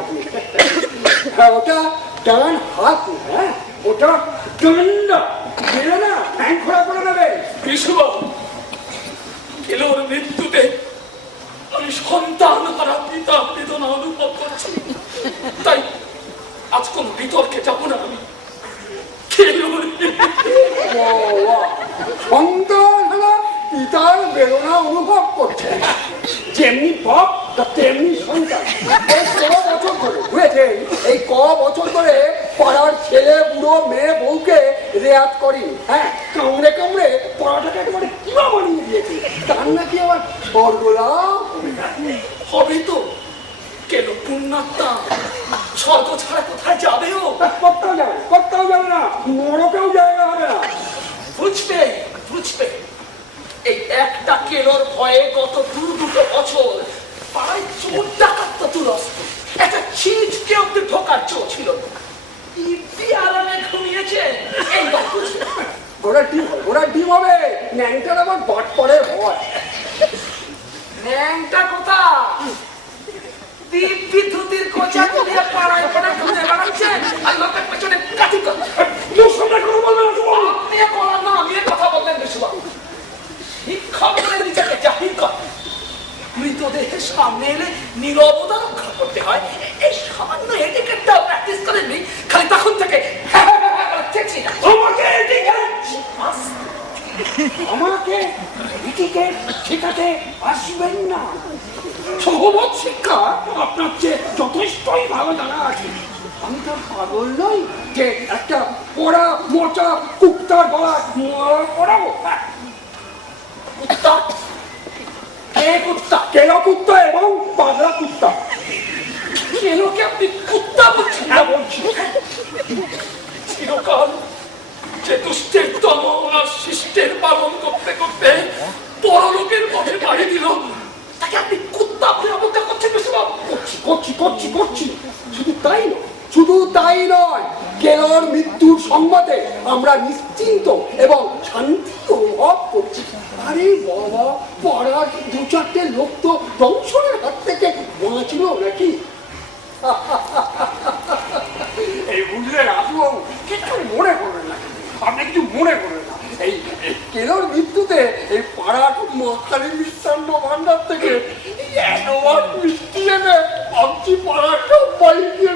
আপনি। হ্যাঁ, ওটা ডান হাত, হ্যাঁ ওটা ডান্ডা, গেলে না ঠ্যাং খোলা করে নেবে। বিশুবাবু, কেলোর মৃত্যুতে আমি সন্তান হারা পিতার বেদনা অনুভব করছি। তাই আজ কোন বিতর্কে যাব না আমি। সন্তান হারা পিতার বেদনা অনুভব করছে, যেমনি বাপ তেমনি সন্তান। এই ক বছর ধরে পাড়ার ছেলে বুড়ো মেয়ে বউকে রেয়াত করিনি, হ্যাঁ কামড়ে কামড়ে পড়াটাকে একেবারে কিমা বানিয়ে দিয়েছে। তার নাকি আবার স্বর্গলা হবে তো। কেন পুণ্যাত্মা স্বর্গ ছাড়া কোথায় যাবে? ও কোথাও যাবে না, নরকেও জায়গা হবে না। বুঝবে বুঝবে, এই একটা কেলোর ভয়ে গত দুটো বছর পাড়ায় চোর ডাকাত তুলস্ত, একটা ছিটকে অব্দি ঢোকার চোর ছিল। আরামে ঘুমিয়েছে। এইবার বুঝবে ওরা ডিম হবে, ন্যাংটার আবার বাট পরে হয়। ন্যাংটা কোথা? দিব্যি ধুতির কোচা তুলিয়া পাড়ায় পাড়ায় ঘুরে বেড়াচ্ছে আর লোকের পেছনে কাটি করছে। আপনি বলার না, আমি কথা বলবেন বিশুবাবু। শিক্ষা বলে নিজেকে জাহির কর। মৃতদেহের সামনে এলে নীরবতা রক্ষা করতে হয়, এই সামান্য এটিকেটটাও প্র্যাকটিস করেননি। খালি তখন থেকে আমাকে এটিকেট শেখাতে আসবেন না। সহবত শিক্ষা আপনার চেয়ে যথেষ্টই ভালো জানা আছে। আমি তো পাগল নই যে একটা পোড়া মোচা কুত্তার গলা পড়াবো। কুত্তা, কে কুত্তা? কেলা কুত্তা এবং পাগলা কুত্তা। কেলোকে আপনি কুত্তা বলছেন না? বলছি চিরকাল যে দুষ্টের তম ওনার শিষ্টের পালন করতে করতে পরলোকের পথে পাড়ি দিল, তাকে আপনি কুত্তা বলে অবজ্ঞা করছেন বিশুবাবু? করছি। শুধু তাই নয়, কেলোর মৃত্যুর সংবাদে আমরা নিশ্চিন্ত এবং শান্তি অনুভব করছি। আরে বাবা, পাড়ার দু চারটে লোক তো দংশনের হাত থেকে বাঁচল নাকি? এই বুঝলেন আসবাবু, কিছু মনে করবেন না, আপনি কিছু মনে করবেন না। এই কেলোর মৃত্যুতে এই পাড়ার মহাকালী মিষ্টান্ন ভান্ডার থেকে এত মিষ্টি এনে ভাবছি পাড়ার সবাই দিয়ে